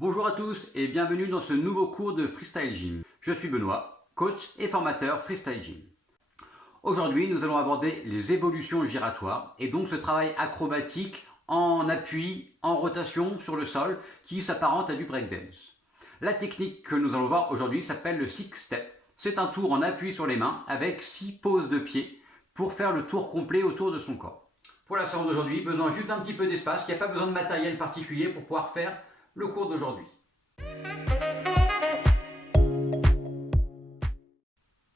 Bonjour à tous et bienvenue dans ce nouveau cours de Freestyle Gym. Je suis Benoît, coach et formateur Freestyle Gym. Aujourd'hui, nous allons aborder les évolutions giratoires et donc ce travail acrobatique en appui, en rotation sur le sol qui s'apparente à du breakdance. La technique que nous allons voir aujourd'hui s'appelle le six step. C'est un tour en appui sur les mains avec 6 poses de pied pour faire le tour complet autour de son corps. Pour la séance d'aujourd'hui, besoin juste d'un petit peu d'espace, il n'y a pas besoin de matériel particulier pour pouvoir faire le cours d'aujourd'hui.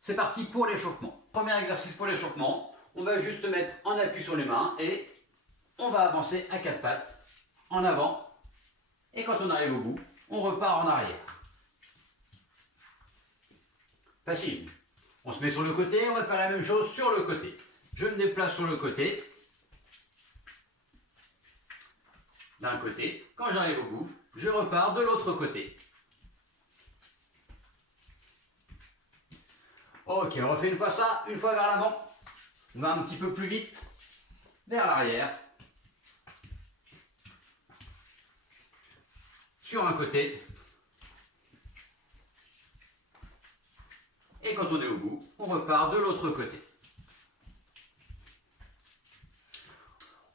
C'est parti pour l'échauffement. Premier exercice pour l'échauffement, on va juste se mettre en appui sur les mains et on va avancer à 4 pattes, en avant, et quand on arrive au bout, on repart en arrière. Facile. On se met sur le côté, on va faire la même chose sur le côté. Je me déplace sur le côté, d'un côté, quand j'arrive au bout, je repars de l'autre côté. Ok, on refait une fois ça, une fois vers l'avant. On va un petit peu plus vite, vers l'arrière. Sur un côté. Et quand on est au bout, on repart de l'autre côté.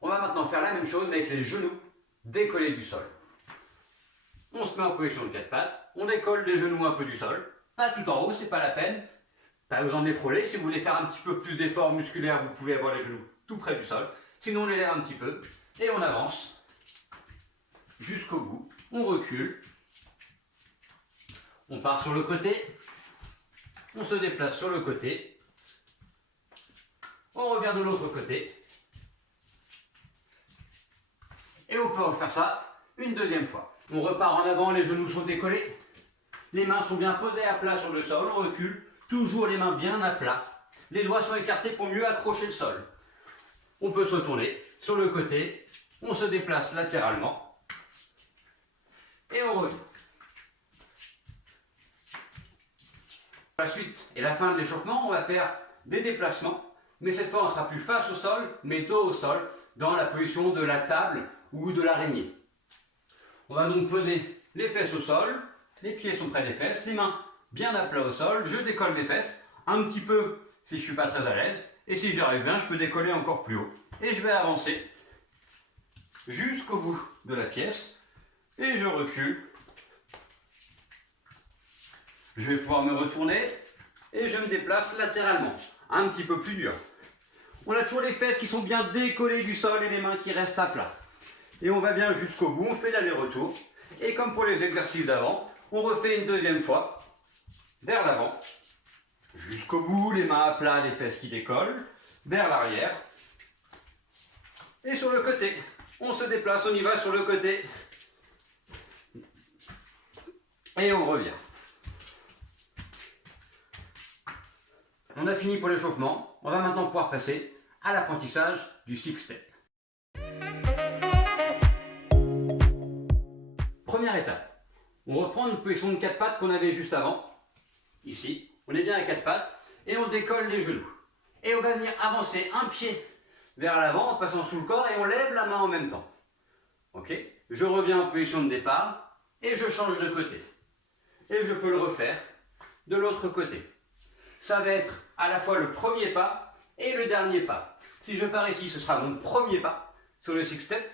On va maintenant faire la même chose mais avec les genoux décollés du sol. On se met en position de 4 pattes, on décolle les genoux un peu du sol, pas tout en haut, c'est pas la peine. Pas besoin de les frôler, si vous voulez faire un petit peu plus d'effort musculaire, vous pouvez avoir les genoux tout près du sol. Sinon on les lève un petit peu et on avance jusqu'au bout. On recule, on part sur le côté, on se déplace sur le côté, on revient de l'autre côté et on peut refaire ça une deuxième fois. On repart en avant, les genoux sont décollés, les mains sont bien posées à plat sur le sol, on recule. Toujours les mains bien à plat. Les doigts sont écartés pour mieux accrocher le sol. On peut se retourner sur le côté. On se déplace latéralement. Et on revient. La suite et la fin de l'échauffement, on va faire des déplacements. Mais cette fois, on sera plus face au sol, mais dos au sol, dans la position de la table ou de l'araignée. On va donc poser les fesses au sol. Les pieds sont près des fesses. Les mains bien à plat au sol, je décolle mes fesses, un petit peu si je ne suis pas très à l'aise, et si j'y arrive bien, je peux décoller encore plus haut. Et je vais avancer jusqu'au bout de la pièce, et je recule. Je vais pouvoir me retourner, et je me déplace latéralement, un petit peu plus dur. On a toujours les fesses qui sont bien décollées du sol et les mains qui restent à plat. Et on va bien jusqu'au bout, on fait l'aller-retour, et comme pour les exercices d'avant, on refait une deuxième fois, vers l'avant, jusqu'au bout, les mains à plat, les fesses qui décollent, vers l'arrière, et sur le côté. On se déplace, on y va sur le côté, et on revient. On a fini pour l'échauffement, on va maintenant pouvoir passer à l'apprentissage du six step. Première étape, on reprend une position de 4 pattes qu'on avait juste avant. Ici, on est bien à 4 pattes et on décolle les genoux. Et on va venir avancer un pied vers l'avant en passant sous le corps et on lève la main en même temps. Ok? Je reviens en position de départ et je change de côté. Et je peux le refaire de l'autre côté. Ça va être à la fois le premier pas et le dernier pas. Si je pars ici, ce sera mon premier pas sur le six step.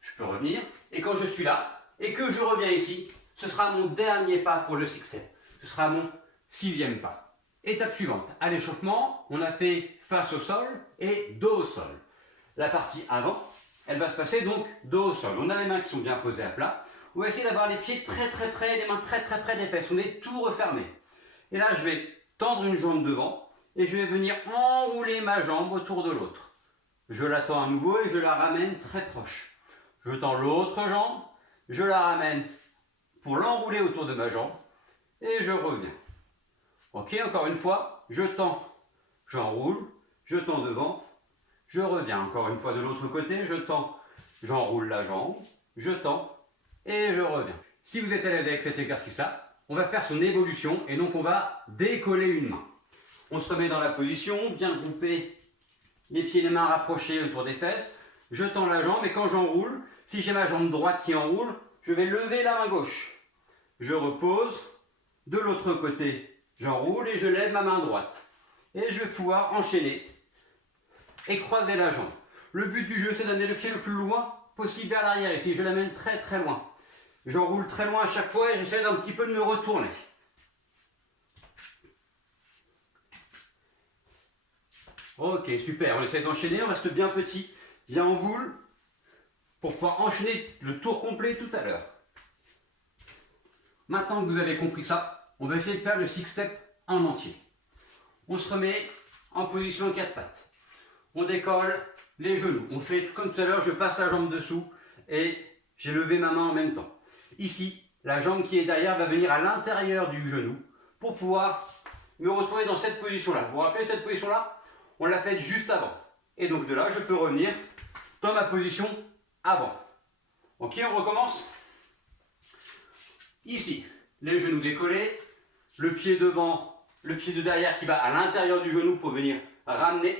Je peux revenir et quand je suis là et que je reviens ici, ce sera mon dernier pas pour le six step. Ce sera mon 6e pas. Étape suivante, à l'échauffement, on a fait face au sol et dos au sol. La partie avant, elle va se passer donc dos au sol. On a les mains qui sont bien posées à plat. On va essayer d'avoir les pieds très très près, les mains très très près des fesses. On est tout refermé. Et là, je vais tendre une jambe devant et je vais venir enrouler ma jambe autour de l'autre. Je la tends à nouveau et je la ramène très proche. Je tends l'autre jambe, je la ramène pour l'enrouler autour de ma jambe. Et je reviens. Ok, encore une fois, je tends, j'enroule, je tends devant, je reviens. Encore une fois de l'autre côté, je tends, j'enroule la jambe, je tends et je reviens. Si vous êtes à l'aise avec cet exercice-là, on va faire son évolution et donc on va décoller une main. On se remet dans la position, bien grouper les pieds et les mains rapprochés autour des fesses. Je tends la jambe et quand j'enroule, si j'ai ma jambe droite qui enroule, je vais lever la main gauche. Je repose, de l'autre côté, j'enroule et je lève ma main droite. Et je vais pouvoir enchaîner et croiser la jambe. Le but du jeu, c'est d'amener le pied le plus loin possible vers l'arrière. Ici, je l'amène très très loin. J'enroule très loin à chaque fois et j'essaie d'un petit peu de me retourner. Ok, super. On essaie d'enchaîner. On reste bien petit, bien en boule, pour pouvoir enchaîner le tour complet tout à l'heure. Maintenant que vous avez compris ça, on va essayer de faire le six step en entier. On se remet en position 4 pattes. On décolle les genoux. On fait comme tout à l'heure, je passe la jambe dessous et j'ai levé ma main en même temps. Ici, la jambe qui est derrière va venir à l'intérieur du genou pour pouvoir me retrouver dans cette position-là. Vous vous rappelez cette position-là? On l'a faite juste avant. Et donc de là, je peux revenir dans ma position avant. Ok, on recommence. Ici, les genoux décollés, le pied devant, le pied de derrière qui va à l'intérieur du genou pour venir ramener.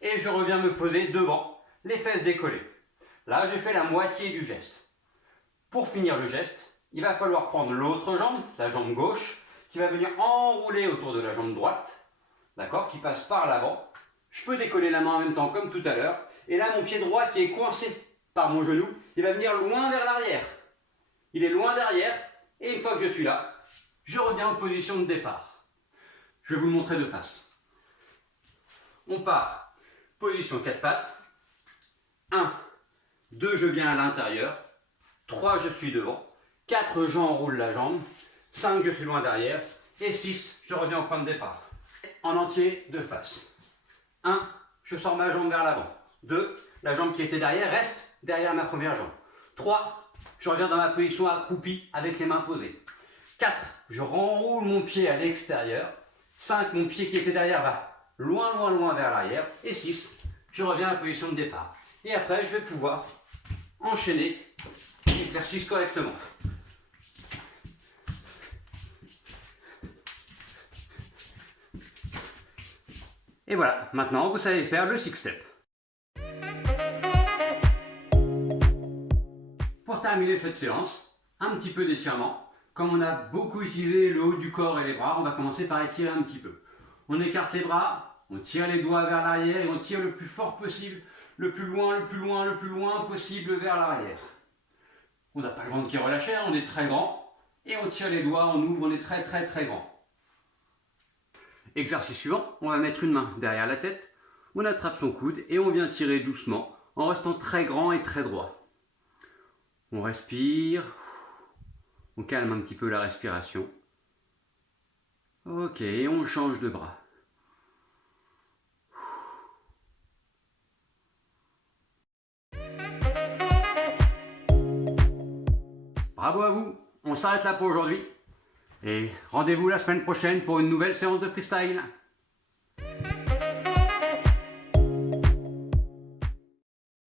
Et je reviens me poser devant, les fesses décollées. Là, j'ai fait la moitié du geste. Pour finir le geste, il va falloir prendre l'autre jambe, la jambe gauche, qui va venir enrouler autour de la jambe droite, d'accord, qui passe par l'avant. Je peux décoller la main en même temps comme tout à l'heure. Et là, mon pied droit qui est coincé par mon genou, il va venir loin vers l'arrière. Il est loin derrière. Et une fois que je suis là, je reviens en position de départ. Je vais vous le montrer de face. On part. Position 4 pattes. 1, 2, je viens à l'intérieur. 3, je suis devant. 4, j'enroule la jambe. 5, je suis loin derrière. Et 6, je reviens au point de départ. En entier, de face. 1, je sors ma jambe vers l'avant. 2, la jambe qui était derrière reste derrière ma première jambe. 3, je reviens dans ma position accroupie avec les mains posées. 4, je renroule mon pied à l'extérieur. 5, mon pied qui était derrière va loin, loin, loin vers l'arrière. Et 6, je reviens à la position de départ. Et après, je vais pouvoir enchaîner l'exercice correctement. Et voilà, maintenant vous savez faire le six step. Pour terminer cette séance, un petit peu d'étirement. Comme on a beaucoup utilisé le haut du corps et les bras, on va commencer par étirer un petit peu. On écarte les bras, on tire les doigts vers l'arrière et on tire le plus fort possible, le plus loin, le plus loin, le plus loin possible vers l'arrière. On n'a pas le ventre qui est relâché, on est très grand. Et on tire les doigts, on ouvre, on est très très très grand. Exercice suivant, on va mettre une main derrière la tête, on attrape son coude et on vient tirer doucement en restant très grand et très droit. On respire, on calme un petit peu la respiration. Ok, et on change de bras. Bravo à vous, on s'arrête là pour aujourd'hui. Et rendez-vous la semaine prochaine pour une nouvelle séance de freestyle.